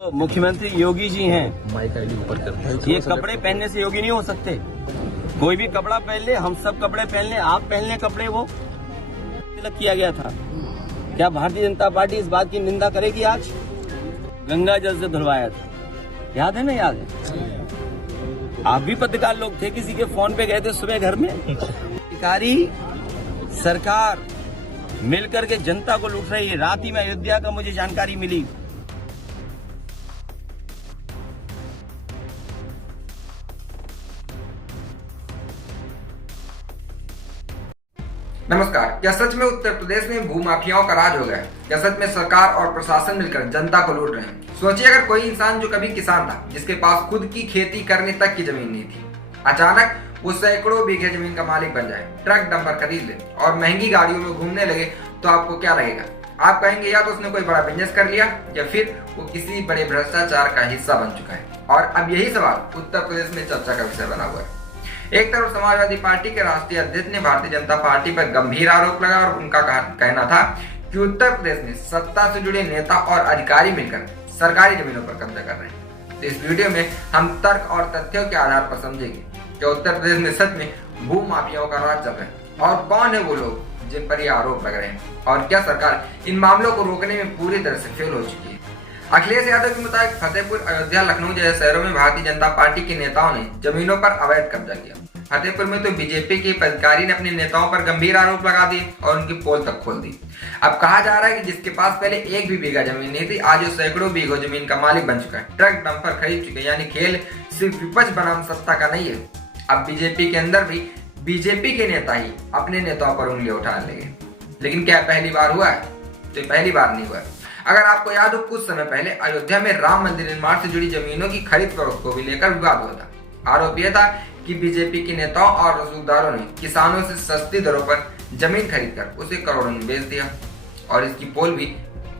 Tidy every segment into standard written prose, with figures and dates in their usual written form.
तो मुख्यमंत्री योगी जी हैं। माइक आईडी ऊपर करते हैं। ये कपड़े पहनने से योगी नहीं हो सकते। कोई भी कपड़ा पहन ले, हम सब कपड़े पहन ले, आप पहन ले कपड़े, वो तिलक किया गया था। क्या भारतीय जनता पार्टी इस बात की निंदा करेगी? आज गंगा जल से धुलवाया था, याद है ना? याद है। आप भी पत्रकार लोग थे, किसी के फोन पे गए थे सुबह घर में। अधिकारी सरकार मिलकर के जनता को लूट रही है। रात ही में अयोध्या का मुझे जानकारी मिली। नमस्कार। क्या सच में उत्तर प्रदेश में भूमाफियाओं का राज हो गया है? क्या सच में सरकार और प्रशासन मिलकर जनता को लूट रहे हैं? सोचिए, अगर कोई इंसान जो कभी किसान था, जिसके पास खुद की खेती करने तक की जमीन नहीं थी, अचानक वो सैकड़ों बीघे जमीन का मालिक बन जाए, ट्रक डंपर खरीद ले और महंगी गाड़ियों में घूमने लगे, तो आपको क्या लगेगा? आप कहेंगे या तो उसने कोई बड़ा बिजनेस कर लिया या फिर वो किसी बड़े भ्रष्टाचार का हिस्सा बन चुका है। और अब यही सवाल उत्तर प्रदेश में चर्चा का विषय बना हुआ है। एक तरफ समाजवादी पार्टी के राष्ट्रीय अध्यक्ष ने भारतीय जनता पार्टी पर गंभीर आरोप लगाया और उनका कहना था कि उत्तर प्रदेश में सत्ता से जुड़े नेता और अधिकारी मिलकर सरकारी जमीनों पर कब्जा कर रहे हैं। तो इस वीडियो में हम तर्क और तथ्यों के आधार पर समझेंगे कि उत्तर प्रदेश में सच में भू माफियाओं का राज चल रहा है और कौन है वो लोग जिन पर ये आरोप लग रहे हैं, और क्या सरकार इन मामलों को रोकने में पूरी तरह से फेल हो चुकी है। अखिलेश यादव के मुताबिक फतेहपुर, अयोध्या, लखनऊ जैसे शहरों में भारतीय जनता पार्टी के नेताओं ने जमीनों पर अवैध कब्जा किया। फतेहपुर में तो बीजेपी के अधिकारी ने अपने नेताओं पर गंभीर आरोप लगा दिए और उनकी पोल तक खोल दी। अब कहा जा रहा है कि जिसके पास पहले एक भी बीघा जमीन नहीं थी, आज वो सैकड़ों बीघों जमीन का मालिक बन चुका है, ट्रक डंपर खरीद चुके हैं। यानी खेल सिर्फ विपक्ष बनाम सत्ता का नहीं है। अब बीजेपी के अंदर भी बीजेपी के नेता ही अपने नेताओं पर उंगलियां उठाने लगे। लेकिन क्या पहली बार हुआ है? तो पहली बार नहीं हुआ। अगर आपको याद हो, कुछ समय पहले अयोध्या में राम मंदिर निर्माण से जुड़ी जमीनों की खरीद फरोख्त को भी लेकर विवाद हुआ था। आरोप यह था कि बीजेपी के नेताओं और रसूखदारों ने किसानों से सस्ती दरों पर जमीन खरीदकर उसे करोड़ों में बेच दिया और इसकी पोल भी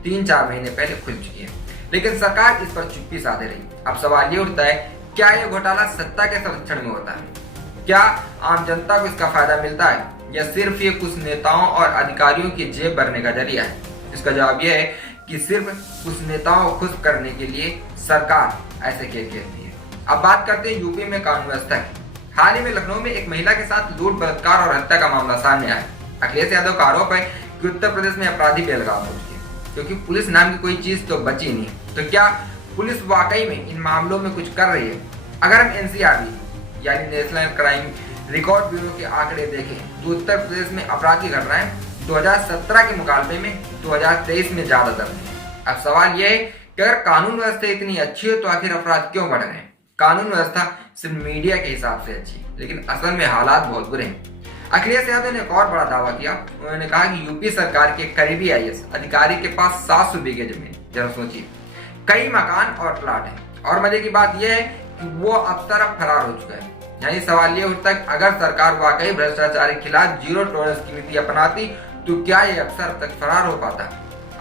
3-4 महीने पहले खुल चुकी है। लेकिन सरकार इस पर चुप्पी साधे रही। अब सवाल ये उठता है, क्या यह घोटाला सत्ता के संरक्षण में होता है? क्या आम जनता को इसका फायदा मिलता है या सिर्फ ये कुछ नेताओं और अधिकारियों की जेब भरने का जरिया है? इसका जवाब यह है कि सिर्फ कुछ नेताओं को खुश करने के लिए सरकार ऐसे खेल खेलती है। अब बात करते हैं यूपी में कानून व्यवस्था की। हाल ही में लखनऊ में एक महिला के साथ लूट, बलात्कार और हत्या का मामला सामने आया। अखिलेश यादव का आरोप है कि उत्तर प्रदेश में अपराधी बेलगाम हो चुके हैं, क्योंकि पुलिस नाम की कोई चीज तो बची नहीं। तो क्या पुलिस वाकई में इन मामलों में कुछ कर रही है? अगर हम एनसीआरबी यानी नेशनल क्राइम रिकॉर्ड ब्यूरो के आंकड़े देखें तो उत्तर प्रदेश में आपराधिक घटनाएं 2017 के मुकाबले में 2023 में ज्यादा दर्ज है। अब सवाल यह है कि अगर कानून व्यवस्था इतनी अच्छी हो तो आखिर अपराध क्यों बढ़ रहे हैं? कानून व्यवस्था सिर्फ मीडिया के हिसाब से अच्छी, लेकिन असल में हालात बहुत बुरे हैं। अखिलेश यादव ने एक और बड़ा दावा किया। उन्होंने कहा कि यूपी सरकार के करीबी आईएएस अधिकारी के पास 700 बीघे जमीन। जरा सोचिए, कई मकान और प्लाट हैं। और मजे की बात यह है कि वो अफसर अब फरार हो चुका है। यानी सवाल ये उठता है, अगर सरकार वाकई भ्रष्टाचार के खिलाफ जीरो टॉलरेंस की नीति अपनाती तो क्या ये अफसर अब तक फरार हो पाता?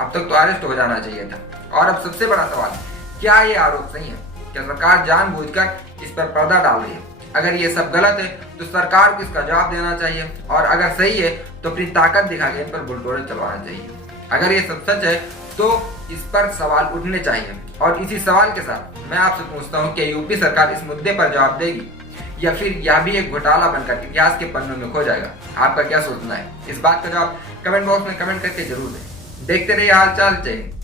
अब तक तो अरेस्ट हो जाना चाहिए था। और अब सबसे बड़ा सवाल, क्या ये आरोप सही है? क्या सरकार जानबूझकर इस पर पर्दा डाल रही है? अगर ये सब गलत है तो सरकार को इसका जवाब देना चाहिए, और अगर सही है तो अपनी ताकत दिखा के इन पर बुलडोजर चलवाना चाहिए। अगर ये सब सच है तो इस पर सवाल उठने चाहिए। और इसी सवाल के साथ मैं आपसे पूछता हूँ, क्या यूपी सरकार इस मुद्दे पर जवाब देगी या फिर यह भी एक घोटाला बनकर इतिहास के पन्नों में खो जाएगा? आपका क्या सोचना है? इस बात का जवाब कमेंट बॉक्स में कमेंट करके जरूर दें। देखते रहिए हालचाल। जय हिंद।